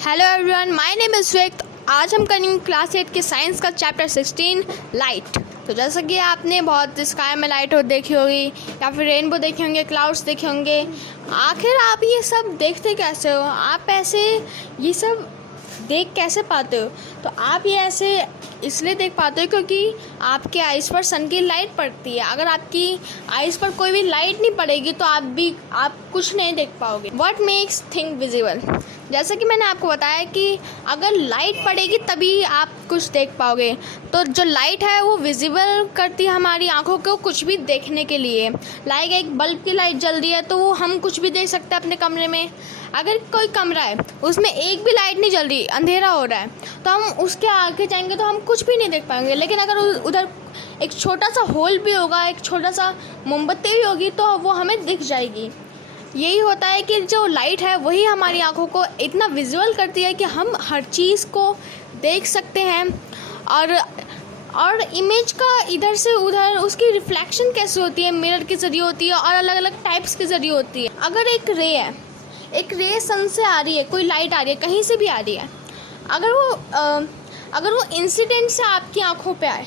Hello everyone, my name is स्वेक। आज हम करेंगे क्लास 8 के साइंस का चैप्टर 16 लाइट। तो जैसा कि आपने बहुत स्काई में लाइट हो देखी होगी या फिर रेनबो देखे होंगे, क्लाउड्स देखे होंगे। आखिर आप ये सब देखते कैसे हो? आप ऐसे ये सब देख कैसे पाते हो? तो आप ये ऐसे इसलिए देख पाते हो क्योंकि आपके आइज़ पर सन की लाइट पड़ती है। अगर आपकी आइज़ पर कोई भी लाइट नहीं पड़ेगी तो आप कुछ नहीं देख पाओगे। What makes thing visible? जैसा कि मैंने आपको बताया कि अगर लाइट पड़ेगी तभी आप कुछ देख पाओगे। तो जो लाइट है वो विजिबल करती है हमारी आंखों को कुछ भी देखने के लिए। लाइक एक बल्ब की लाइट जल रही है तो वो हम कुछ भी देख सकते हैं अपने कमरे में। अगर कोई कमरा है उसमें एक भी लाइट नहीं जल रही, अंधेरा हो रहा है, तो हम उसके आगे जाएंगे तो हम कुछ भी नहीं देख पाएंगे। लेकिन अगर उधर एक छोटा सा होल भी होगा, एक छोटा सा मोमबत्ती भी होगी तो वो हमें दिख जाएगी। यही होता है कि जो लाइट है वही हमारी आंखों को इतना विजुअल करती है कि हम हर चीज़ को देख सकते हैं। और इमेज का इधर से उधर उसकी रिफ्लेक्शन कैसे होती है, मिरर के ज़रिए होती है और अलग अलग टाइप्स के ज़रिए होती है। अगर एक रे सन से आ रही है, कोई लाइट आ रही है, कहीं से भी आ रही है, अगर वो इंसिडेंट से आपकी आंखों पे आए,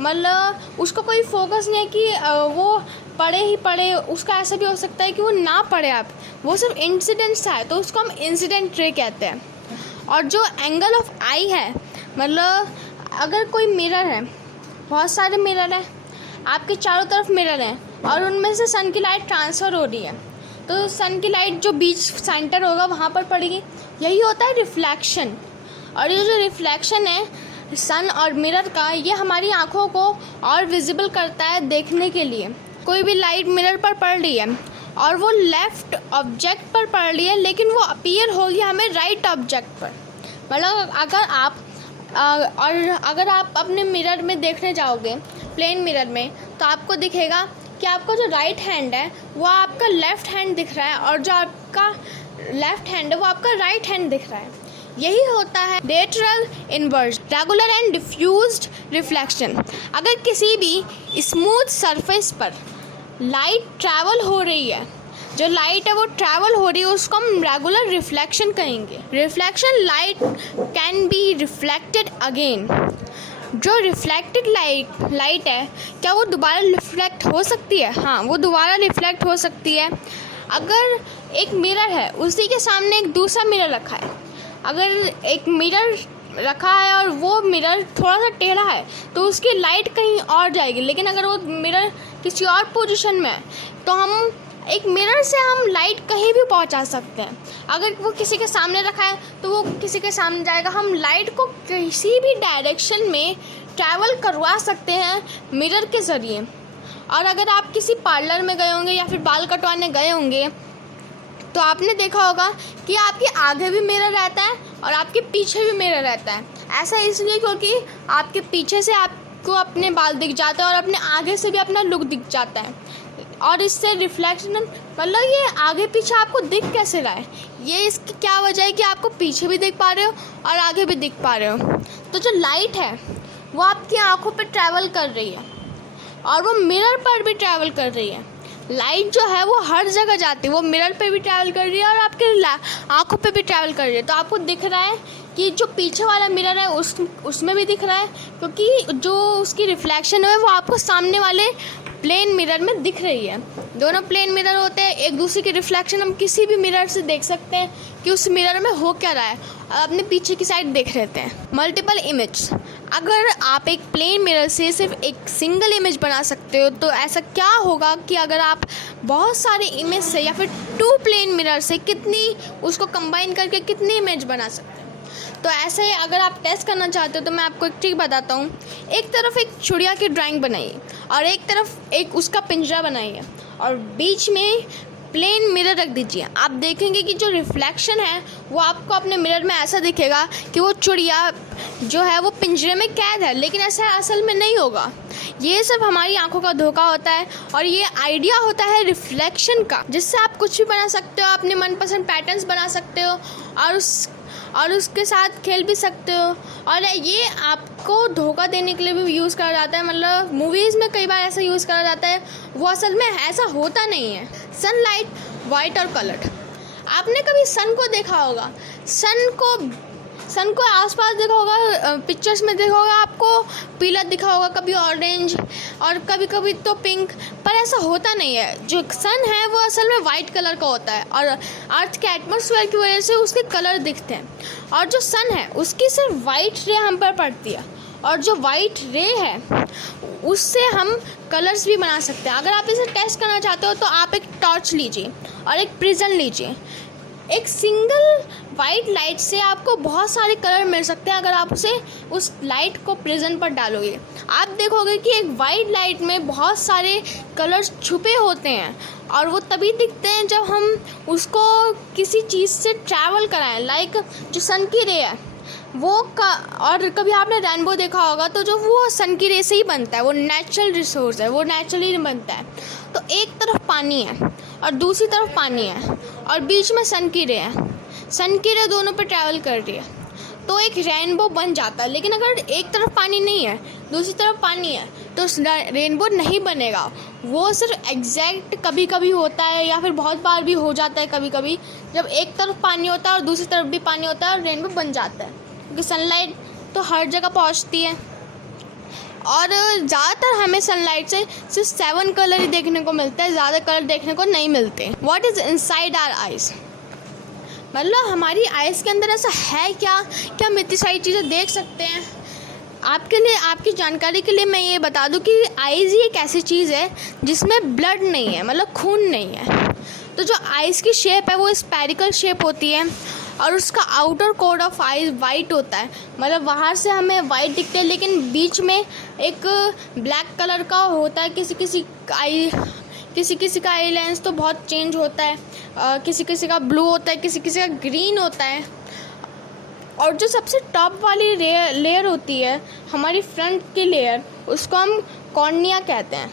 मतलब उसका कोई फोकस नहीं है कि वो पड़े ही पड़े, उसका ऐसा भी हो सकता है कि वो ना पड़े, वो सिर्फ इंसिडेंट से आए तो उसको हम इंसिडेंट रे कहते हैं। और जो एंगल ऑफ आई है, मतलब अगर कोई मिरर है, बहुत सारे मिरर हैं, आपके चारों तरफ मिरर हैं और उनमें से सन की लाइट ट्रांसफ़र हो रही है, तो सन की लाइट जो बीच सेंटर होगा वहाँ पर पड़ेगी। यही होता है रिफ्लेक्शन। और ये जो रिफ्लेक्शन है सन और मिरर का, ये हमारी आँखों को और विजिबल करता है देखने के लिए। कोई भी लाइट मिरर पर पड़ रही है और वो लेफ़्ट ऑब्जेक्ट पर पड़ रही है, लेकिन वो अपीयर होगी हमें राइट ऑब्जेक्ट पर। मतलब अगर आप अपने मिरर में देखने जाओगे, प्लेन मिरर में, तो आपको दिखेगा कि आपका जो राइट हैंड है वो आपका लेफ़्ट हैंड दिख रहा है और जो आपका लेफ़्ट हैंड है वो आपका राइट हैंड दिख रहा है। यही होता है lateral inverse, regular and diffused reflection. अगर किसी भी स्मूथ सरफेस पर लाइट ट्रैवल हो रही है, जो लाइट है वो ट्रैवल हो रही है, उसको हम रेगुलर रिफ्लेक्शन कहेंगे। Reflection light can be reflected again. जो रिफ्लेक्टेड लाइट है, क्या वो दोबारा रिफ्लेक्ट हो सकती है? हाँ, वो दोबारा रिफ्लेक्ट हो सकती है। अगर एक मिरर है, उसी के सामने एक दूसरा मिरर रखा है, अगर एक मिरर रखा है और वो मिरर थोड़ा सा टेढ़ा है तो उसकी लाइट कहीं और जाएगी। लेकिन अगर वो मिरर किसी और पोजीशन में है तो हम एक मिरर से हम लाइट कहीं भी पहुंचा सकते हैं। अगर वो किसी के सामने रखा है तो वो किसी के सामने जाएगा। हम लाइट को किसी भी डायरेक्शन में ट्रैवल करवा सकते हैं मिरर के ज़रिए। और अगर आप किसी पार्लर में गए होंगे या फिर बाल कटवाने गए होंगे तो आपने देखा होगा कि आपके आगे भी मिरर रहता है और आपके पीछे भी मिरर रहता है। ऐसा इसलिए क्योंकि आपके पीछे से आपको अपने बाल दिख जाते हैं और अपने आगे से भी अपना लुक दिख जाता है। और इससे रिफ्लेक्शन, मतलब ये आगे पीछे आपको दिख कैसे रहा है, ये इसकी क्या वजह है कि आपको पीछे भी दिख पा रहे हो और आगे भी दिख पा रहे हो। तो जो लाइट है वो आपकी आँखों पर ट्रैवल कर रही है और वो मिरर पर भी ट्रैवल कर रही है। लाइट जो है वो हर जगह जाती है, वो मिरर पे भी ट्रैवल कर रही है और आपके आँखों पे भी ट्रैवल कर रही है। तो आपको दिख रहा है कि जो पीछे वाला मिरर है उसमें भी दिख रहा है, क्योंकि जो उसकी रिफ्लेक्शन है वो आपको सामने वाले प्लेन मिरर में दिख रही है। दोनों प्लेन मिरर होते हैं, एक दूसरे की रिफ्लेक्शन हम किसी भी मिरर से देख सकते हैं कि उस मिरर में हो क्या रहा है और अपने पीछे की साइड देख लेते हैं। Multiple image. अगर आप एक प्लेन मिरर से सिर्फ एक सिंगल इमेज बना सकते हो तो ऐसा क्या होगा कि अगर आप बहुत सारे इमेज से या फिर 2 प्लेन मिरर से उसको कंबाइन करके कितनी इमेज बना सकते हैं। तो ऐसे अगर आप टेस्ट करना चाहते हो तो मैं आपको एक ट्रिक बताता हूँ। एक तरफ एक चिड़िया की ड्राइंग बनाइए और एक तरफ एक उसका पिंजरा बनाइए और बीच में प्लेन मिरर रख दीजिए। आप देखेंगे कि जो रिफ्लेक्शन है वो आपको अपने मिरर में ऐसा दिखेगा कि वो चिड़िया जो है वो पिंजरे में कैद है, लेकिन ऐसा असल में नहीं होगा। ये सब हमारी आंखों का धोखा होता है और ये आइडिया होता है रिफ्लेक्शन का, जिससे आप कुछ भी बना सकते हो, अपने मनपसंद पैटर्न्स बना सकते हो और उसके साथ खेल भी सकते हो। और ये आपको धोखा देने के लिए भी यूज़ करा जाता है, मतलब मूवीज़ में कई बार ऐसा यूज़ करा जाता है, वो असल में ऐसा होता नहीं है। सनलाइट वाइट और कलर्ड। आपने कभी सन को देखा होगा, सन को आसपास देखा होगा, पिक्चर्स में देखा होगा, आपको पीला दिखा होगा, कभी ऑरेंज और कभी कभी तो पिंक, पर ऐसा होता नहीं है। जो सन है वो असल में वाइट कलर का होता है और अर्थ के एटमॉस्फेयर की वजह से उसके कलर दिखते हैं। और जो सन है उसकी सिर्फ वाइट रे हम पर पड़ती है, और जो वाइट रे है उससे हम कलर्स भी बना सकते हैं। अगर आप इसे टेस्ट करना चाहते हो तो आप एक टॉर्च लीजिए और एक प्रिज्म लीजिए। एक सिंगल वाइट लाइट से आपको बहुत सारे कलर मिल सकते हैं अगर आप उस लाइट को प्रिज्म पर डालोगे। आप देखोगे कि एक वाइट लाइट में बहुत सारे कलर्स छुपे होते हैं और वो तभी दिखते हैं जब हम उसको किसी चीज़ से ट्रैवल कराएं। लाइक जो सन की रे है और कभी आपने रेनबो देखा होगा, तो जो वो सन की रे से ही बनता है, वो नेचुरल रिसोर्स है, वो नेचुरली बनता है। तो एक तरफ पानी है और दूसरी तरफ पानी है और बीच में सन की रे है। सन की रे दोनों पे ट्रैवल कर रही है तो एक रेनबो बन जाता है। लेकिन अगर एक तरफ पानी नहीं है, दूसरी तरफ पानी है, तो रेनबो नहीं बनेगा। वो सिर्फ एग्जैक्ट कभी कभी होता है या फिर बहुत बार भी हो जाता है कभी कभी, जब एक तरफ पानी होता है और दूसरी तरफ भी पानी होता है और रेनबो बन जाता है, क्योंकि सनलाइट तो हर जगह पहुंचती है। और ज़्यादातर हमें सनलाइट से सिर्फ 7 कलर ही देखने को मिलता है, ज़्यादा कलर देखने को नहीं मिलते। What is inside our eyes, मतलब हमारी आइज़ के अंदर ऐसा है क्या हम इतनी सारी चीज़ें देख सकते हैं। आपके लिए, आपकी जानकारी के लिए मैं ये बता दूं कि आइज़ ही एक ऐसी चीज़ है जिसमें ब्लड नहीं है, मतलब खून नहीं है। तो जो आइज़ की शेप है वो स्फेरिकल शेप होती है और उसका outer code of eyes white होता है, मतलब बाहर से हमें वाइट दिखते हैं लेकिन बीच में एक ब्लैक कलर का होता है। किसी किसी का आई लेंस तो बहुत चेंज होता है, किसी किसी का ब्लू होता है, किसी किसी का ग्रीन होता है। और जो सबसे टॉप वाली लेयर होती है हमारी फ्रंट की लेयर, उसको हम कॉर्निया कहते हैं।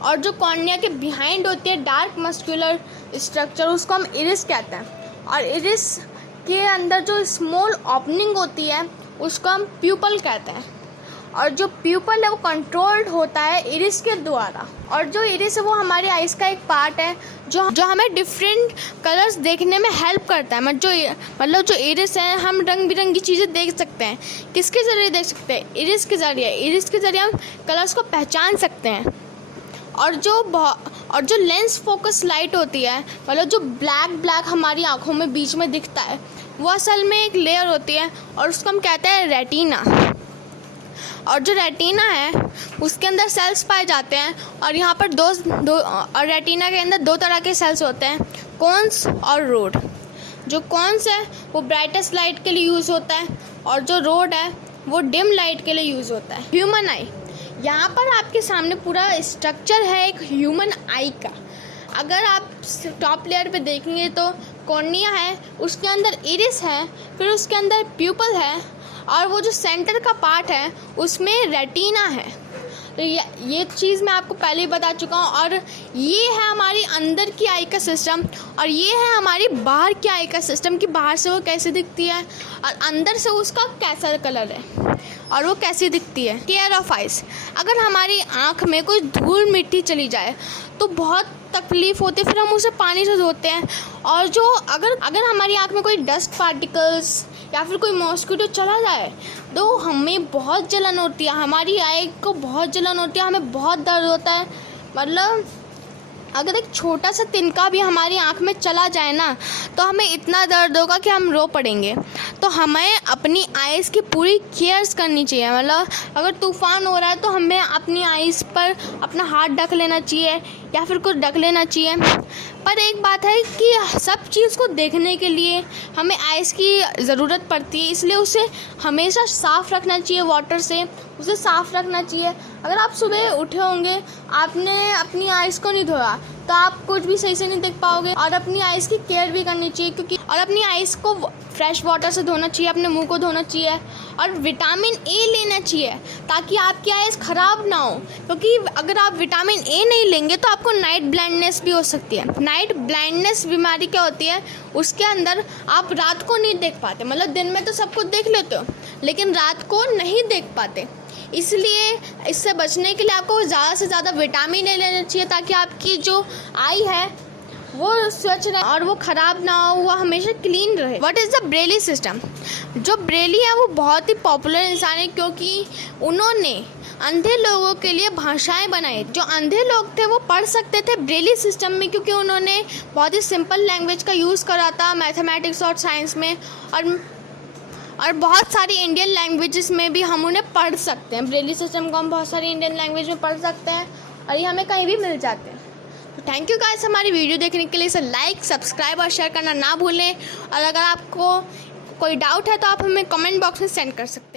और जो कॉर्निया के बिहाइंड होती है डार्क मस्कुलर स्ट्रक्चर, उसको हम इरिस कहते हैं। और इरिस के अंदर जो स्मॉल ओपनिंग होती है उसको हम प्यूपल कहते हैं। और जो प्यूपल है वो कंट्रोल्ड होता है इरिस के द्वारा। और जो इरिस है वो हमारी आइज़ का एक पार्ट है जो हमें डिफरेंट कलर्स देखने में हेल्प करता है। मतलब जो इरिस है, हम रंग बिरंगी चीज़ें देख सकते हैं। किसके ज़रिए देख सकते हैं? इरिस के ज़रिए हम कलर्स को पहचान सकते हैं। और जो लेंस फोकस लाइट होती है, मतलब जो ब्लैक हमारी आँखों में बीच में दिखता है, वो असल में एक लेयर होती है और उसको हम कहते हैं रेटिना। और जो रेटिना है उसके अंदर सेल्स पाए जाते हैं और यहाँ पर और रेटिना के अंदर 2 तरह के सेल्स होते हैं, कोन्स और रोड। जो कोन्स है वो ब्राइटेस्ट लाइट के लिए यूज़ होता है और जो रोड है वो डिम लाइट के लिए यूज़ होता है। ह्यूमन आई, यहाँ पर आपके सामने पूरा स्ट्रक्चर है एक ह्यूमन आई का। अगर आप टॉप लेयर पे देखेंगे तो कॉर्निया है, उसके अंदर इरिस है, फिर उसके अंदर प्यूपल है और वो जो सेंटर का पार्ट है उसमें रेटिना है। तो ये चीज़ मैं आपको पहले ही बता चुका हूँ। और ये है हमारी अंदर की आई का सिस्टम और ये है हमारी बाहर की आई का सिस्टम कि बाहर से वो कैसे दिखती है और अंदर से उसका कैसा कलर है और वो कैसी दिखती है। केयर ऑफ आइज़, अगर हमारी आँख में कोई धूल मिट्टी चली जाए तो बहुत तकलीफ़ होती है, फिर हम उसे पानी से धोते हैं। और जो अगर हमारी आँख में कोई डस्ट पार्टिकल्स या फिर कोई मॉस्किटो चला जाए तो हमें बहुत जलन होती है, हमारी आई को बहुत जलन होती है, हमें बहुत दर्द होता है। मतलब अगर एक छोटा सा तिनका भी हमारी आँख में चला जाए ना तो हमें इतना दर्द होगा कि हम रो पड़ेंगे। तो हमें अपनी आइज़ की पूरी केयर्स करनी चाहिए। मतलब अगर तूफ़ान हो रहा है तो हमें अपनी आइज़ पर अपना हाथ ढक लेना चाहिए या फिर कुछ ढक लेना चाहिए। पर एक बात है कि सब चीज़ को देखने के लिए हमें आइज़ की ज़रूरत पड़ती है, इसलिए उसे हमेशा साफ़ रखना चाहिए, वाटर से उसे साफ़ रखना चाहिए। अगर आप सुबह उठे होंगे, आपने अपनी आइज़ को नहीं धोया तो आप कुछ भी सही से नहीं देख पाओगे। और अपनी आइज़ की केयर भी करनी चाहिए और अपनी आइज़ को फ्रेश वाटर से धोना चाहिए, अपने मुंह को धोना चाहिए और विटामिन ए लेना चाहिए ताकि आपकी आइज़ ख़राब ना हो। क्योंकि अगर आप विटामिन ए नहीं लेंगे तो आपको नाइट ब्लाइंडनेस भी हो सकती है। नाइट ब्लाइंडनेस बीमारी क्या होती है, उसके अंदर आप रात को नहीं देख पाते। मतलब दिन में तो सब कुछ देख लेते हो लेकिन रात को नहीं देख पाते। इसलिए इससे बचने के लिए आपको ज़्यादा से ज़्यादा विटामिन ए लेना चाहिए ताकि आपकी जो आई है वो स्वच्छ रहे और वो ख़राब ना हो, वो हमेशा क्लीन रहे। What is the Braille system? जो ब्रेली है वो बहुत ही पॉपुलर इंसान है, क्योंकि उन्होंने अंधे लोगों के लिए भाषाएं बनाई। जो अंधे लोग थे वो पढ़ सकते थे ब्रेली सिस्टम में, क्योंकि उन्होंने बहुत ही सिंपल लैंग्वेज का यूज़ करा था मैथमेटिक्स और साइंस में, और बहुत सारी इंडियन लैंग्वेजेस में भी हम उन्हें पढ़ सकते हैं। ब्रेली सिस्टम को हम बहुत सारी इंडियन लैंग्वेज में पढ़ सकते हैं और ये हमें कहीं भी मिल जाते हैं। तो थैंक यू गाइस हमारी वीडियो देखने के लिए। इसे लाइक, सब्सक्राइब और शेयर करना ना भूलें। और अगर आपको कोई डाउट है तो आप हमें कमेंट बॉक्स में सेंड कर सकते हैं।